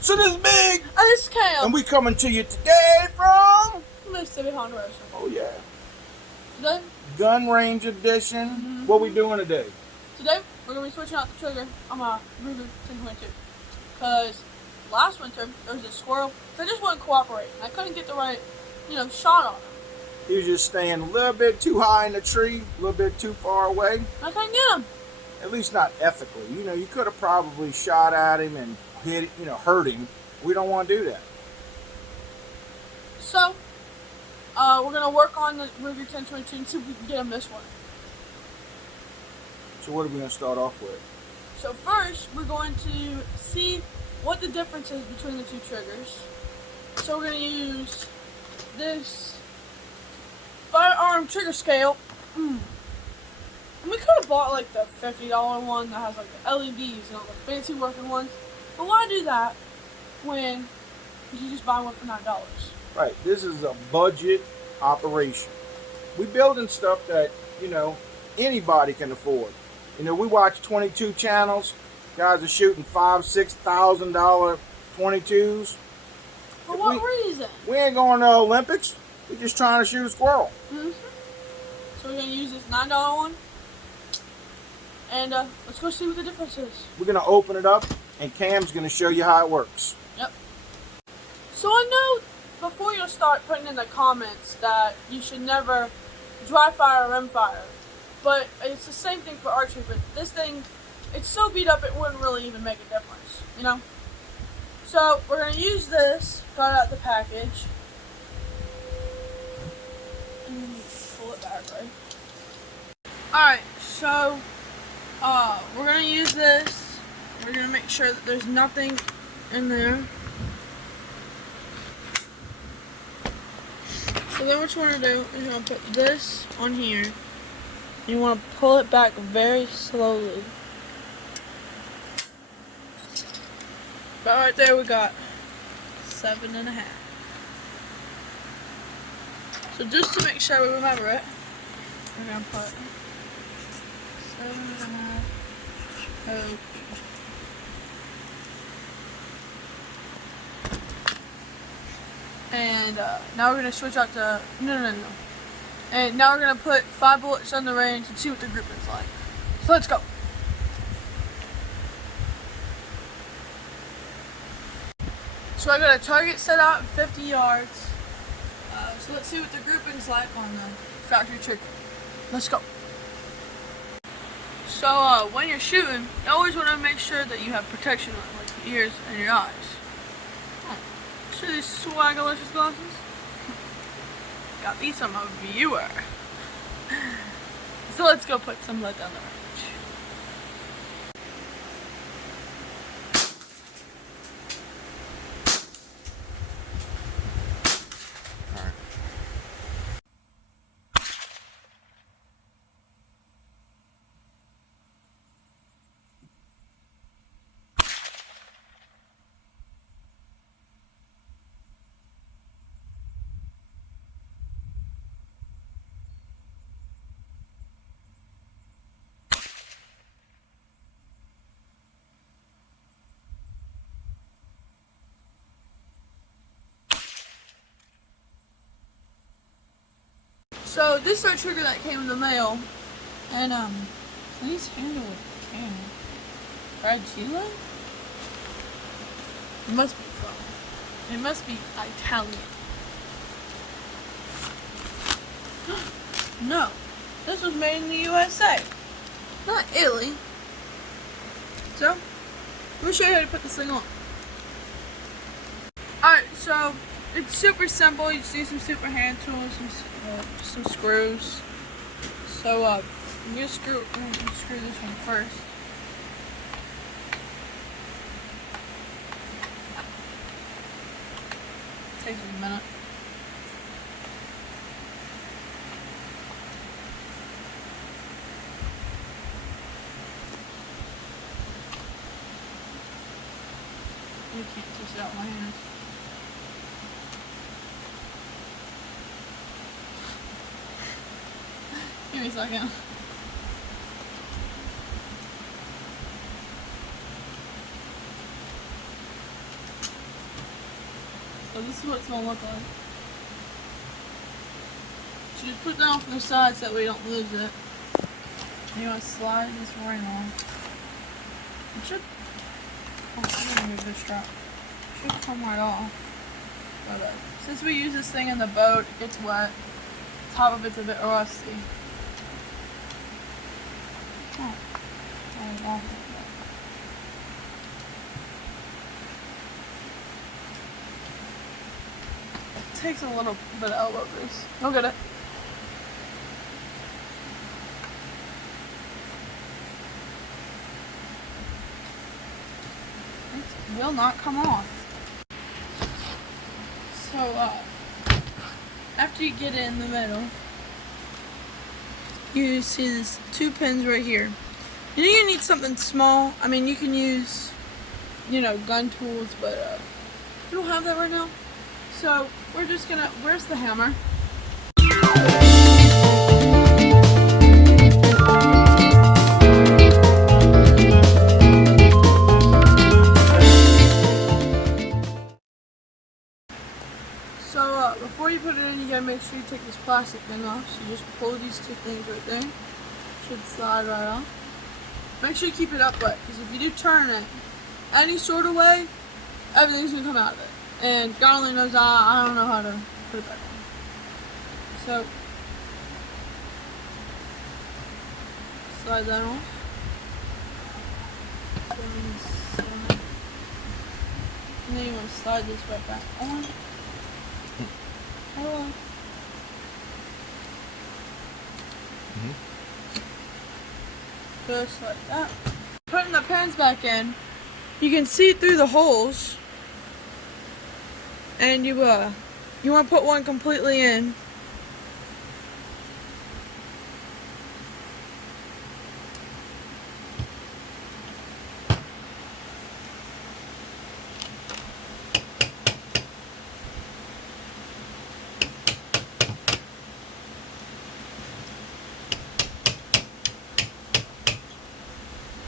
So this is Big. And this is Cam. And we coming to you today from Mississippi Honda Racing. Oh yeah. Today? Gun Range Edition. Mm-hmm. What we doing today? Today we're gonna be switching out the trigger on my Ruger 1022. Cause last winter there was a squirrel that just wouldn't cooperate. I couldn't get the right, shot on him. He was just staying a little bit too high in the tree, a little bit too far away. I couldn't get him. At least not ethically. You could have probably shot at him and hit, hurt him. We don't want to do that. So, we're gonna work on the Ruger 1022 and see if we can get him this one. So what are we gonna start off with? So first, we're going to see what the difference is between the two triggers. So we're gonna use this firearm trigger scale. And we could have bought like the $50 one that has like the LEDs, the fancy working ones. But why do that when you can just buy one for $9? Right, this is a budget operation. We building stuff that, anybody can afford. We watch 22 channels. Guys are shooting $5,000-$6,000 22s. For what reason? We ain't going to the Olympics. We're just trying to shoot a squirrel. So we're going to use this $9 one. And let's go see what the difference is. We're going to open it up, and Cam's going to show you how it works. Yep. So I know before you start putting in the comments that you should never dry fire or rimfire. But it's the same thing for archery, but this thing, it's so beat up it wouldn't really even make a difference, So we're going to use this, got out the package. And pull it back, right? Alright, so we're going to use this. We're going to make sure that there's nothing in there. So then what you want to do is you want to put this on here. You want to pull it back very slowly. But right there we got 7.5. So just to make sure we remember it, we're going to put 7.5. Oh. And now we're going to switch out to, no. And now we're going to put 5 bullets on the range and see what the grouping's like. So let's go. So I got a target set out at 50 yards. So let's see what the grouping's like on the factory trigger. Let's go. So when you're shooting, you always want to make sure that you have protection on like your ears and your eyes. See these swagalicious glasses? Got these from a viewer. So let's go put some lead down the range. So this is our trigger that came in the mail, and please handle with care. Fragile? It must be from. It must be Italian. No, this was made in the USA, not Italy. So, let me show you how to put this thing on. Alright, so it's super simple. You just use some super hand tools, some screws. So I'm gonna screw this one first. Takes a minute. You can't twist it out with my hands. Give me a second. So this is what it's gonna look like. So just put that off on the side so that we don't lose it. And you want to slide this ring on. It should. Oh, I'm gonna move this strap. It should come right off. But since we use this thing in the boat, it gets wet. The top of it's a bit rusty. Oh, it takes a little bit of elbow grease. You'll get it. It will not come off. So, after you get it in the middle, you see these 2 pins right here. You're gonna need something small. I mean, you can use, gun tools, but we don't have that right now. So we're just gonna. Where's the hammer? So before you put it in, you gotta make sure you take this plastic thing off. So you just pull these 2 things right there. Should slide right off. Make sure you keep it upright, because if you do turn it any sort of way, everything's gonna come out of it. And God only knows I don't know how to put it back on. So slide that off. And then you want to slide this right back on. Hello. Just like that. Putting the pins back in, you can see through the holes, and you want to put one completely in.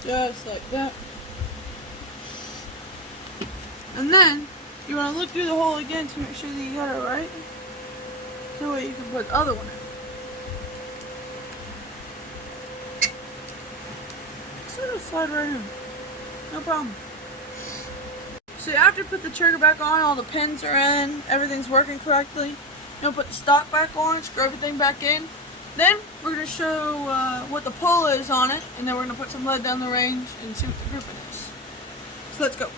Just like that. And then you want to look through the hole again to make sure that you got it right. So that you can put the other one in. So it'll slide right in. No problem. So after you put the trigger back on, all the pins are in, everything's working correctly. You'll put the stock back on, screw everything back in. Then we're going to show what the pull is on it, and then we're going to put some lead down the range and see what the grouping is. So let's go.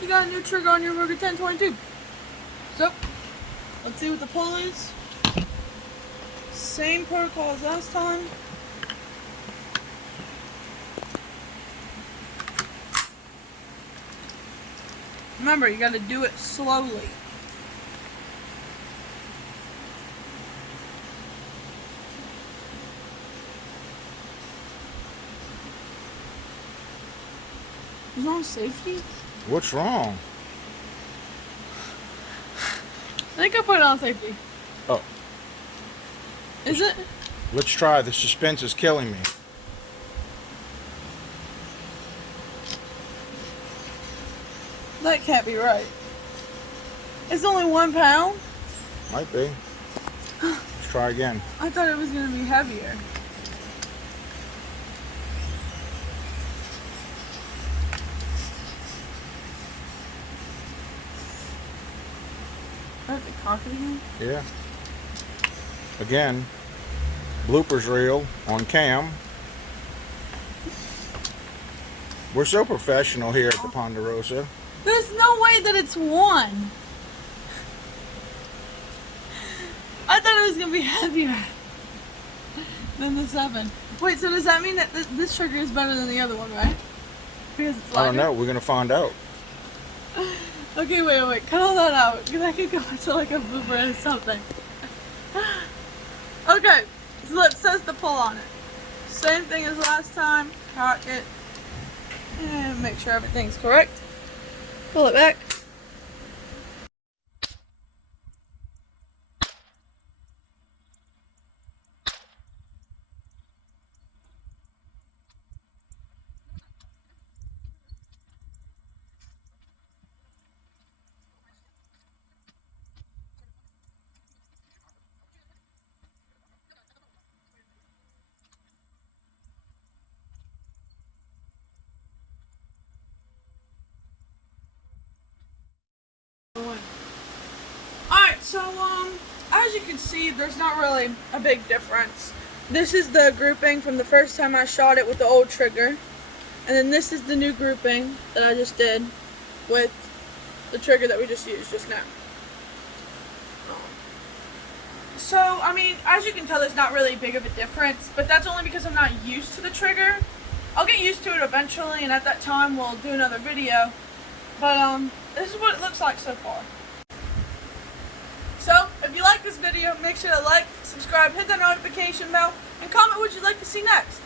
You got a new trigger on your Ruger 1022. So, let's see what the pull is. Same protocol as last time. Remember, you gotta do it slowly. Is on safety? What's wrong? I think I put it on safety. Oh. Is it? Let's try. The suspense is killing me. That can't be right. It's only 1 pound? Might be. Let's try again. I thought it was gonna be heavier. I have to cock it again? Yeah. Again, bloopers reel on cam. We're so professional here at the Ponderosa. There's no way that it's 1. I thought it was gonna be heavier than the 7. Wait, so does that mean that this trigger is better than the other one, right? Because it's lighter? I don't know. We're gonna find out. Okay, wait. Cut all that out. Because I could go into like a blooper or something. Okay, so it says the pull on it. Same thing as last time. Cock it. And make sure everything's correct. Pull it back. going. Alright, so as you can see, there's not really a big difference. This is the grouping from the first time I shot it with the old trigger. And then this is the new grouping that I just did with the trigger that we just used just now. So, I mean, as you can tell, there's not really big of a difference, but that's only because I'm not used to the trigger. I'll get used to it eventually, and at that time we'll do another video. But, this is what it looks like so far. So, if you like this video, make sure to like, subscribe, hit that notification bell, and comment what you'd like to see next.